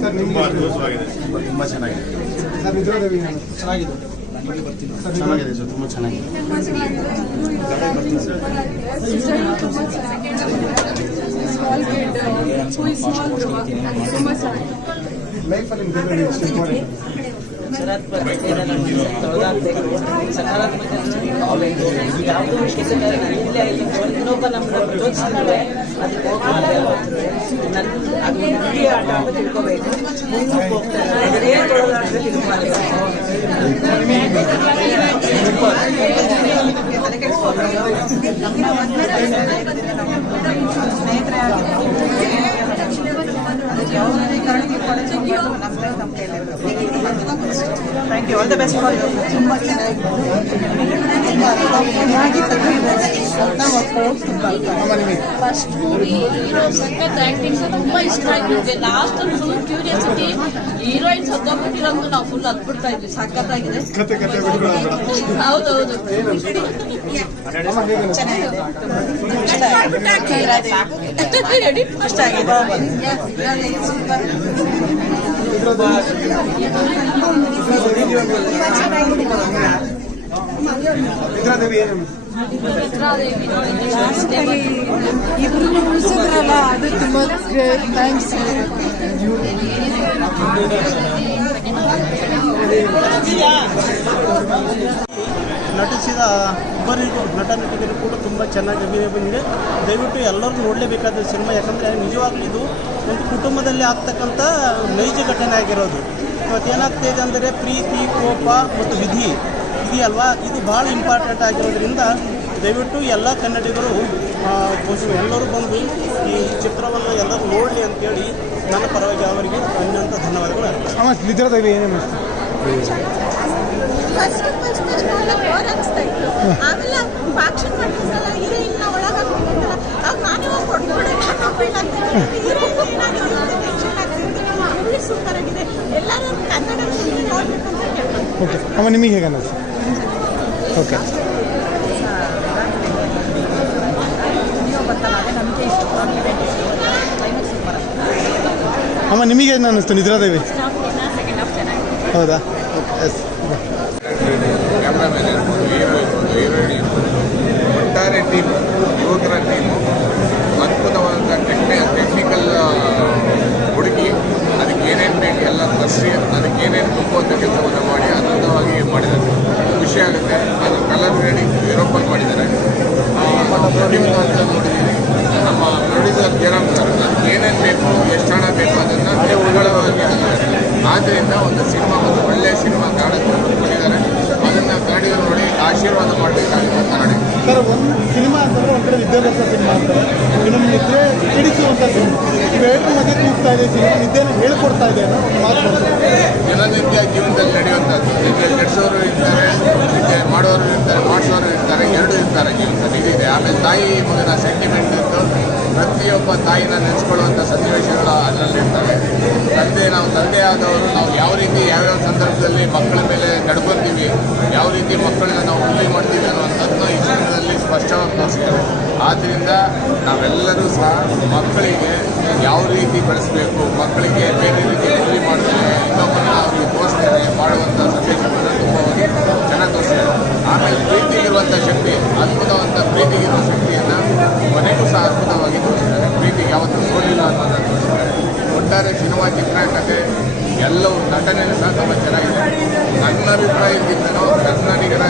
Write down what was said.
Sir ನಿಮಗೆ ಅದ್ಭುತವಾಗಿದೆ, ತುಂಬ ಚೆನ್ನಾಗಿದೆ ಸರ್. ನಿದ್ರಾದೇವಿ ಚೆನ್ನಾಗಿದೆ, ಚೆನ್ನಾಗಿದೆ ಸರ್, ತುಂಬ ಚೆನ್ನಾಗಿದೆ. ಲೈಫಲ್ಲಿ ಸಕಾರಾತ್ಮಕ ಯಾವುದೋ ವಿಷಯದಲ್ಲಿ ಇಲ್ಲೇ ಆಯಿತು ಇನ್ನೊಬ್ಬ ನಮ್ಮನ್ನ ಪ್ರಚೋದಿಸಿದ್ರೆ ಅದಕ್ಕೆ ಅದು ಹಿರಿಯ ಆಟ ಅಂತ ತಿಳ್ಕೋಬೇಕು. ಮುಂದಕ್ಕೆ ಹೋಗ್ತಾರೆ ಎದುರೇ ತೊಳೆದಾಡಿದ್ರೆ thank you. All the best for you. ತುಂಬ ಫಸ್ಟ್ ಮೂವಿ ಸಖತ್ ಆಕ್ಟಿಂಗ್ ತುಂಬಾ ಇಷ್ಟ ಆಯ್ತು. ಲಾಸ್ಟ್ ಫುಲ್ ಕ್ಯೂರಿಯಾಸಿಟಿ, ಹೀರೋಯಿನ್ ಸತ್ತೋಗ್ಬಿಟ್ಟಿರೋದು ನಾವು ಫುಲ್ ಹತ್ಬಿಡ್ತಾ ಇದ್ವಿ. ಸಖತ್ತಾಗಿದೆ. ಹೌದೌದು, ಇಷ್ಟ ಆಗಿದೆ. ಇಬ್ರು ಉಳಿಸಿದ್ರಲ್ಲ, ಅದು ತುಂಬ ಥ್ಯಾಂಕ್ಸ್. ನಟಿಸಿದ ಇಬ್ಬರು ನಟ ನಟಿಗರು ಕೂಡ ತುಂಬ ಚೆನ್ನಾಗಿ ಅಭಿನಯ ಬಂದಿದೆ. ದಯವಿಟ್ಟು ಎಲ್ಲರೂ ನೋಡಲೇಬೇಕಾದ ಸಿನಿಮಾ. ಯಾಕಂದರೆ ನಿಜವಾಗ್ಲೂ ಇದು ಒಂದು ಕುಟುಂಬದಲ್ಲಿ ಆಗ್ತಕ್ಕಂಥ ನೈಜ ಘಟನೆ ಆಗಿರೋದು. ಇವತ್ತೇನಾಗ್ತಾ ಇದೆ ಅಂದರೆ ಪ್ರೀತಿ, ಕೋಪ ಮತ್ತು ವಿಧಿ ಇದೆಯಲ್ವಾ, ಇದು ಭಾಳ ಇಂಪಾರ್ಟೆಂಟ್ ಆಗಿರೋದ್ರಿಂದ ದಯವಿಟ್ಟು ಎಲ್ಲ ಕನ್ನಡಿಗರು ಎಲ್ಲರೂ ಬಂದು ಈ ಚಿತ್ರವನ್ನು ಎಲ್ಲರೂ ನೋಡಲಿ ಅಂತೇಳಿ ನನ್ನ ಪರವಾಗಿ ಅವರಿಗೆ ಅನ್ಯಂತ ಧನ್ಯವಾದಗಳು. ನಿದ್ರಾದೇವಿ ಏನೇನು ಆಮೇಲೆ ಭಾಷಣ ಮಾಡ್ತಿದ್ದಲ್ಲ ಹೀರೋಯಿನ್ ಒಳಗೆ ಹಾಕ್ತಿದ್ದಲ್ಲ, ಆಗ ನಾನೇ ಹೋಗಿ ಕೊಡ್ಕೊಡೋಣ ಸೂಪರ್ ಆಗಿದೆ. ಎಲ್ಲರೂ ಕನ್ನಡ ನೋಡ್ಬೇಕು ಅಂತ ಕೇಳ್ಬೋದು. ಓಕೆ ಅಮ್ಮ, ನಿಮಗೆ ಹೇಗೆ ಅನ್ನಿಸ್ತು? ಓಕೆ ಅಮ್ಮ, ನಿಮಗೆ ಏನು ಅನ್ನಿಸ್ತು ನಿದ್ರಾದೇವಿ? ಹೌದಾ? ಎಸ್. ಕ್ಯಾಮ್ರಾಮನ್ ಇರ್ಬೋದು, ಹೀರೋ ಇರ್ಬೋದು, ಹೀರೋಯಿನ್ ಇರ್ಬೋದು, ಒಟ್ಟಾರೆ ಟೀಮು, ಯುವಕರ ಟೀಮು ಅದ್ಭುತವಾದಂಥ ಟೆಕ್ನಿಕಲ್ ಹುಡುಕಿ ಅದಕ್ಕೆ ಏನೇನು ಬೇಕು ಎಲ್ಲ ತರಿಸಿ ಅದಕ್ಕೆ ಏನೇನು ಬೇಕು ಅಂತ ಕೆಲಸವನ್ನು ಮಾಡಿ ಅದ್ಭುತವಾಗಿ ಮಾಡಿದ್ದಾರೆ. ಖುಷಿ ಆಗುತ್ತೆ. ಅದು ಕಲರ್ ಗ್ರೇಡಿಂಗ್ ಯುರೋಪಲ್ಲಿ ಮಾಡಿದ್ದಾರೆ. ಪ್ರತಿಯೊಂದು ಅಂತ ನೋಡಿದ್ದೀವಿ. ನಮ್ಮ ಪ್ರೊಡ್ಯೂಸರ್ ಜಯರಾಮ್ ಸರ್ ಅದಕ್ಕೆ ಏನೇನು ಬೇಕು, ಎಷ್ಟು ಹಣ ಬೇಕು ಅದನ್ನು ಉಳ್ಳವಾಗಿ ಆಗಿದ್ದಾರೆ. ಆದ್ದರಿಂದ ಒಂದು ಸಿನಿಮಾ, ಒಂದು ಒಳ್ಳೆಯ ಸಿನಿಮಾ ಕಾಣಕ್ಕೆ ಕೊಟ್ಟಿದ್ದಾರೆ. ಅದನ್ನು ಕನ್ನಡಿಗರು ನೋಡಿ ಆಶೀರ್ವಾದ ಮಾಡಬೇಕಾಗುತ್ತೆ ಕನ್ನಡಿ. ಸರ್, ಒಂದು ಸಿನಿಮಾ ಅಂತಂದರೆ ಒಂಥರ ವಿದ್ಯಾಭ್ಯಾಸ ಸಿನಿಮಾ ಅಂತಾರೆ, ಇನ್ನೊಂದು ನಿದ್ದೆ ಹಿಡಿಸುವಂಥ ಸಿನಿಮಾ. ಇವೆರಡರ ಮಧ್ಯೆ ತೂಗ್ತಾ ಇದೆ ಸಿನಿಮಾ. ನಿದ್ದೆನ ಹೇಳ್ಕೊಡ್ತಾ ಇದೆ ಅನ್ನೋ ಒಂದು ಮಾತು. ದಿನನಿತ್ಯ ಜೀವನದಲ್ಲಿ ನಡೆಯುವಂಥದ್ದು. ನಿದ್ದೆ ಕೆಡಿಸೋರು ಇರ್ತಾರೆ, ನಿದ್ದೆ ಮಾಡೋರು ಇರ್ತಾರೆ, ಮಾಡಿಸೋರು ಇರ್ತಾರೆ, ಎರಡೂ ಇರ್ತಾರೆ ಜೀವನದಲ್ಲಿ. ಇದಿದೆ. ಆಮೇಲೆ ತಾಯಿ ಮಗನ ಸೆಂಟಿಮೆಂಟ್ ಇದ್ದು ಪ್ರತಿಯೊಬ್ಬ ತಾಯಿನ ನೆನೆಸ್ಕೊಳ್ಳುವಂಥ ಸನ್ನಿವೇಶಗಳು ಅದರಲ್ಲಿರ್ತವೆ. ನಾವು ತಂದೆ ಆದವರು ನಾವು ಯಾವ ರೀತಿ ಯಾವ್ಯಾವ ಸಂದರ್ಭದಲ್ಲಿ ಮಕ್ಕಳ ಮೇಲೆ ನಡ್ಕೊತೀವಿ, ಯಾವ ರೀತಿ ಮಕ್ಕಳನ್ನ ನಾವು ಹುಲಿ ಮಾಡ್ತೀವಿ ಅನ್ನುವಂಥದ್ದನ್ನು ಈ ಚಿತ್ರದಲ್ಲಿ ಸ್ಪಷ್ಟವಾಗಿ ತೋರಿಸಿದ್ದಾರೆ. ಆದ್ದರಿಂದ ನಾವೆಲ್ಲರೂ ಸಹ ಮಕ್ಕಳಿಗೆ ಯಾವ ರೀತಿ ಬೆಳೆಸಬೇಕು, ಮಕ್ಕಳಿಗೆ ಬೇರೆ ರೀತಿ ಹುಲಿ ಮಾಡ್ತಾರೆ, ಇನ್ನೊಬ್ಬರನ್ನ ಅವ್ರಿಗೆ ತೋರಿಸ್ತಾರೆ ಮಾಡುವಂಥ ಸಂದೇಶವನ್ನು ತುಂಬವಾಗಿ ಚೆನ್ನಾಗಿ ತೋರಿಸಿದ್ದಾರೆ. ಆಮೇಲೆ ಪ್ರೀತಿಗಿರುವಂಥ ಶಕ್ತಿ, ಅದ್ಭುತವಂಥ ಪ್ರೀತಿಗಿರುವ ಶಕ್ತಿಯನ್ನು ಕೊನೆಗೂ ಸಹ ಅದ್ಭುತವಾಗಿ ತೋರಿಸಿದ್ದಾರೆ. ಪ್ರೀತಿಗೆ ಯಾವತ್ತೂ ಸೋಲಿಲ್ಲ ಅನ್ನೋದನ್ನು ತೋರಿಸಿದ್ದಾರೆ. ಒಟ್ಟಾರೆ ಸಿನಿಮಾ ಚಿತ್ರಕಥೆ ಎಲ್ಲವೂ ನಟನೆ ಸಹ ತುಂಬ ಚೆನ್ನಾಗಿದೆ. ನನ್ನ ಅಭಿಪ್ರಾಯಕ್ಕಿಂತಲೂ ಕನ್ನಡಿಗರ